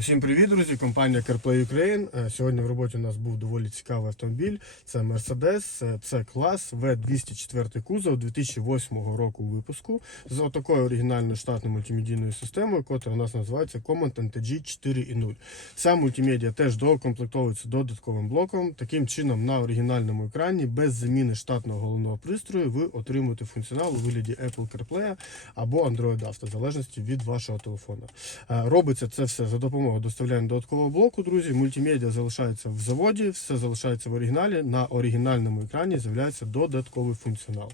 Всім привіт, друзі! Компанія CarPlay Ukraine. Е, Сьогодні в роботі у нас був доволі цікавий автомобіль. Це Mercedes, е, це клас V204 кузов 2008 року випуску з отакою оригінальною штатною мультимедійною системою, яка у нас називається Command NTG 4.0. Ця мультимедіа теж доукомплектовується додатковим блоком. Таким чином, на оригінальному екрані без заміни штатного головного пристрою ви отримуєте функціонал у вигляді Apple CarPlay або Android Auto, в залежності від вашого телефону. Е, Робиться це все за допомогою доставляння додаткового блоку, друзі. Мультимедіа залишається в заводі, все залишається в оригіналі. На оригінальному екрані з'являється додатковий функціонал.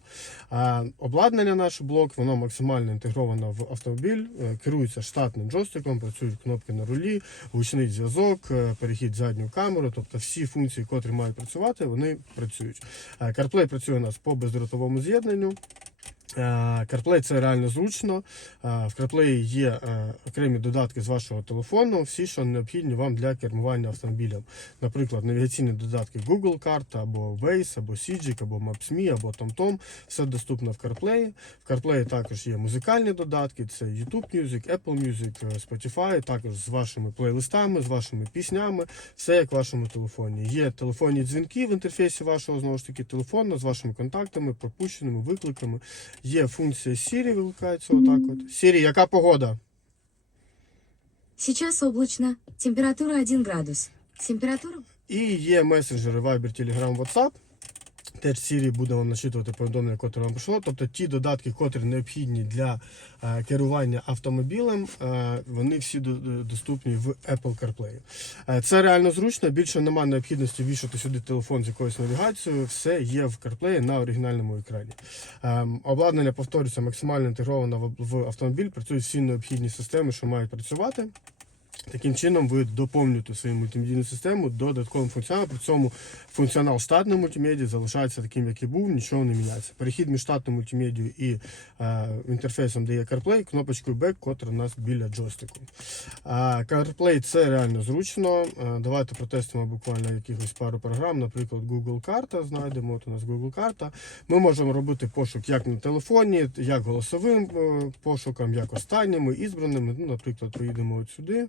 А обладнання наш блок, воно максимально інтегровано в автомобіль, е, керується штатним джойстиком, працюють кнопки на рулі, гучний зв'язок, е, перехід задню камеру, тобто всі функції, котрі мають працювати, вони працюють. Е, CarPlay працює у нас по бездротовому з'єднанню. Е, CarPlay це реально зручно. Е, В CarPlay є е, окремі додатки з вашого телефону, всі, що необхідні вам для кермування автомобілем. Наприклад, навігаційні додатки Google карта або Waze, або Sijik, або Maps.me, або TomTom. Все доступно в CarPlay. В CarPlay також є музикальні додатки: це YouTube Music, Apple Music, Spotify, також з вашими плейлистами, з вашими піснями, все як в вашому телефоні. Є телефонні дзвінки в інтерфейсі вашого знову ж таки телефону з вашими контактами, пропущеними викликами. Є функція Siri, вилукається отак. От. Siri, яка погода? Сейчас облачно. Температура 1 градус. Температура І є месенджери Viber, Telegram, WhatsApp. Теж Siri буде вам начитувати повідомлення, котре вам прийшло. Тобто ті додатки, котрі необхідні для е, керування автомобілем, е, вони всі до- доступні в Apple CarPlay. Е, це реально зручно. Більше немає необхідності вішати сюди телефон з якоюсь навігацією. Все є в CarPlay на оригінальному екрані. Е, обладнання повторюється максимально інтегровано в автомобіль. Працюють всі необхідні системи, що мають працювати. Таким чином ви доповнюєте свою мультимедійну систему додатковим функціоналом. При цьому функціонал штатної мультимедії залишається таким, як і був, нічого не міняється. Перехід між штатною мультимедією і е, інтерфейсом, де є CarPlay, кнопочкою Back, котра у нас біля джойстику. Е, CarPlay це реально зручно. Е, давайте протестимо буквально якихось пару програм. Наприклад, Google карта знайдемо. От у нас Google карта. Ми можемо робити пошук як на телефоні, як голосовим е, пошуком, як останніми, ізбраними. Ну, наприклад, поїдемо от сюди.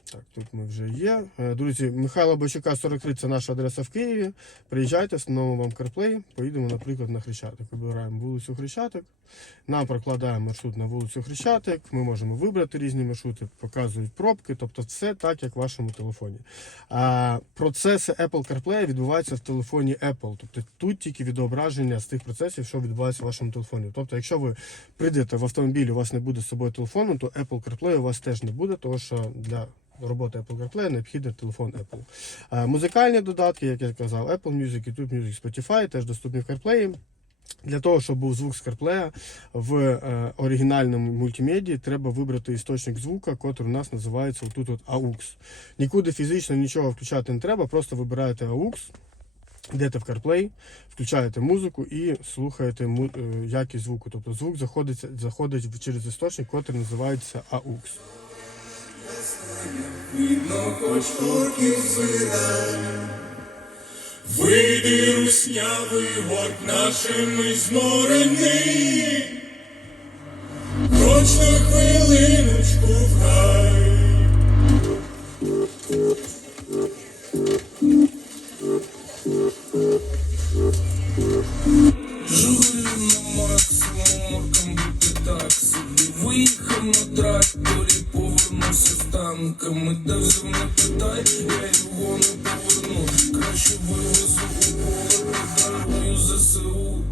Так, тут ми вже є. Е, Друзі, Михайло Бойчука 43 це наша адреса в Києві. Приїжджайте, встановимо вам CarPlay. Поїдемо, наприклад, на Хрещатик. Вибираємо вулицю Хрещатик. Нам прокладаємо маршрут на вулицю Хрещатик. Ми можемо вибрати різні маршрути, показують пробки, тобто все так, як в вашому телефоні. А, процеси Apple CarPlay відбуваються в телефоні Apple. Тобто тут тільки відображення з тих процесів, що відбувається в вашому телефоні. Тобто, якщо ви прийдете в автомобіль, у вас не буде з собою телефону, то Apple CarPlay у вас теж не буде, тому що для роботи Apple CarPlay необхідний телефон Apple. Е, Музикальні додатки, як я казав, Apple Music, YouTube Music, Spotify теж доступні в CarPlay. Для того, щоб був звук з CarPlay в е, оригінальному мультимедії, треба вибрати істочник звука, який у нас називається отут от AUX. Нікуди фізично нічого включати не треба, просто вибираєте AUX, йдете в CarPlay, включаєте музику і слухаєте е, якість звуку. Тобто звук заходить, заходить через істочник, який називається AUX. Видно, хоч корків зирай. Вийди, руснявий горд нашими зморений, Хоч на хвилиночку в гай. Журю на максимум, морком бути так собі. Виїхав на тракторі, повернувся з танками. Де взяв не питай, я його не поверну. Краще вивезу у поле, подарую ЗСУ.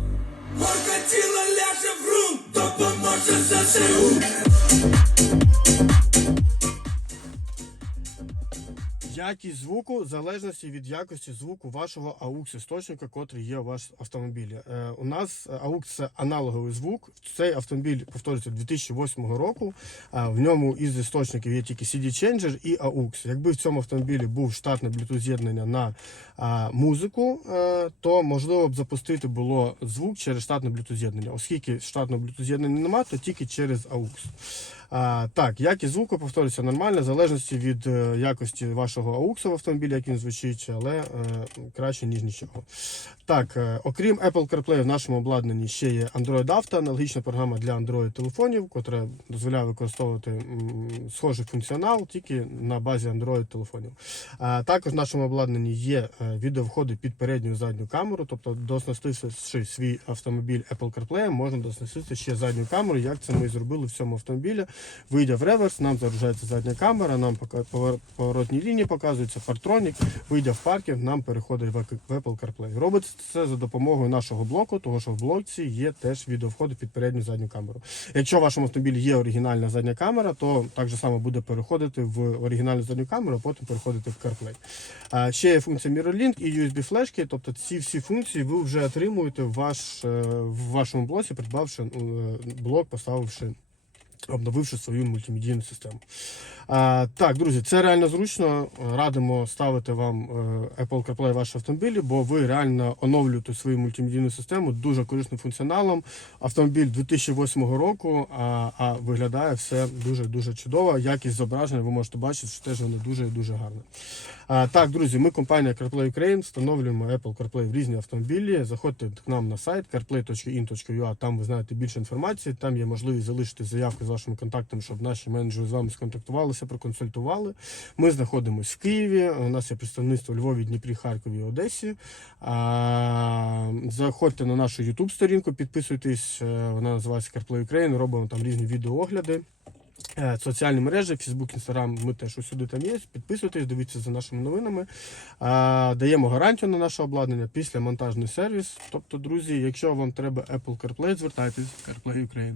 Горка тіла ляже в грунт, допоможе ЗСУ. Якість звуку в залежності від якості звуку вашого AUX істочника, котрий є у вас автомобілі. Е, у нас AUX це аналоговий звук. Цей автомобіль повторюється 2008 року. Е, в ньому із істочників є тільки CD Changer і AUX. Якби в цьому автомобілі був штатне Bluetooth з'єднання на е, музику, е, то можливо б запустити було звук через штатне Bluetooth з'єднання. Оскільки штатного Bluetooth з'єднання немає, то тільки через AUX. А, так, якість звуку повторюється нормально, в залежності від е, якості вашого ауксу в автомобілі, як він звучить, але е, краще, ніж нічого. Так, е, окрім Apple CarPlay, в нашому обладнанні ще є Android Auto, аналогічна програма для Android телефонів, яка дозволяє використовувати м, схожий функціонал тільки на базі Android телефонів. А також в нашому обладнанні є е, відеовходи під передню задню камеру, тобто доснастивши свій автомобіль Apple CarPlay, можна доснастити ще задню камеру, як це ми зробили в цьому автомобілі. Вийде в реверс, нам загружається задня камера, нам поворотні лінії показуються, партронік, вийде в паркінг, нам переходить в Apple CarPlay. Робиться це за допомогою нашого блоку, тому що в блоці є теж відеовходи під передню задню камеру. Якщо в вашому автомобілі є оригінальна задня камера, то так же само буде переходити в оригінальну задню камеру, а потім переходити в CarPlay. А ще є функція MirrorLink і USB флешки, тобто ці всі функції ви вже отримуєте в, ваш, е, в вашому блоці, придбавши е, блок, поставивши обновивши свою мультимедійну систему. Так, друзі, це реально зручно. Радимо ставити вам е, Apple CarPlay в ваші автомобілі, бо ви реально оновлюєте свою мультимедійну систему дуже корисним функціоналом. Автомобіль 2008 року, а, а виглядає все дуже дуже чудово. Якість зображення ви можете бачити, що теж воно дуже дуже гарне. А, так, друзі, ми компанія CarPlay Ukraine встановлюємо Apple CarPlay в різні автомобілі. Заходьте к нам на сайт carplay.in.ua, там ви знаєте більше інформації. Там є можливість залишити заявку з вашими контактами, щоб наші менеджери з вами сконтактувалися, проконсультували. Ми знаходимося в Києві. У нас є представництво Львові, Дніпрі, Харкові Одесі. А, заходьте на нашу YouTube сторінку, підписуйтесь. е, Вона називається CarPlay Ukraine. Робимо там різні відеоогляди. Е, Соціальні мережі, Facebook, Instagram, ми теж усюди там є. Підписуйтесь, дивіться за нашими новинами. Даємо гарантію на наше обладнання після монтажний сервіс. Тобто, друзі, якщо вам треба Apple CarPlay, звертайтесь CarPlay Ukraine.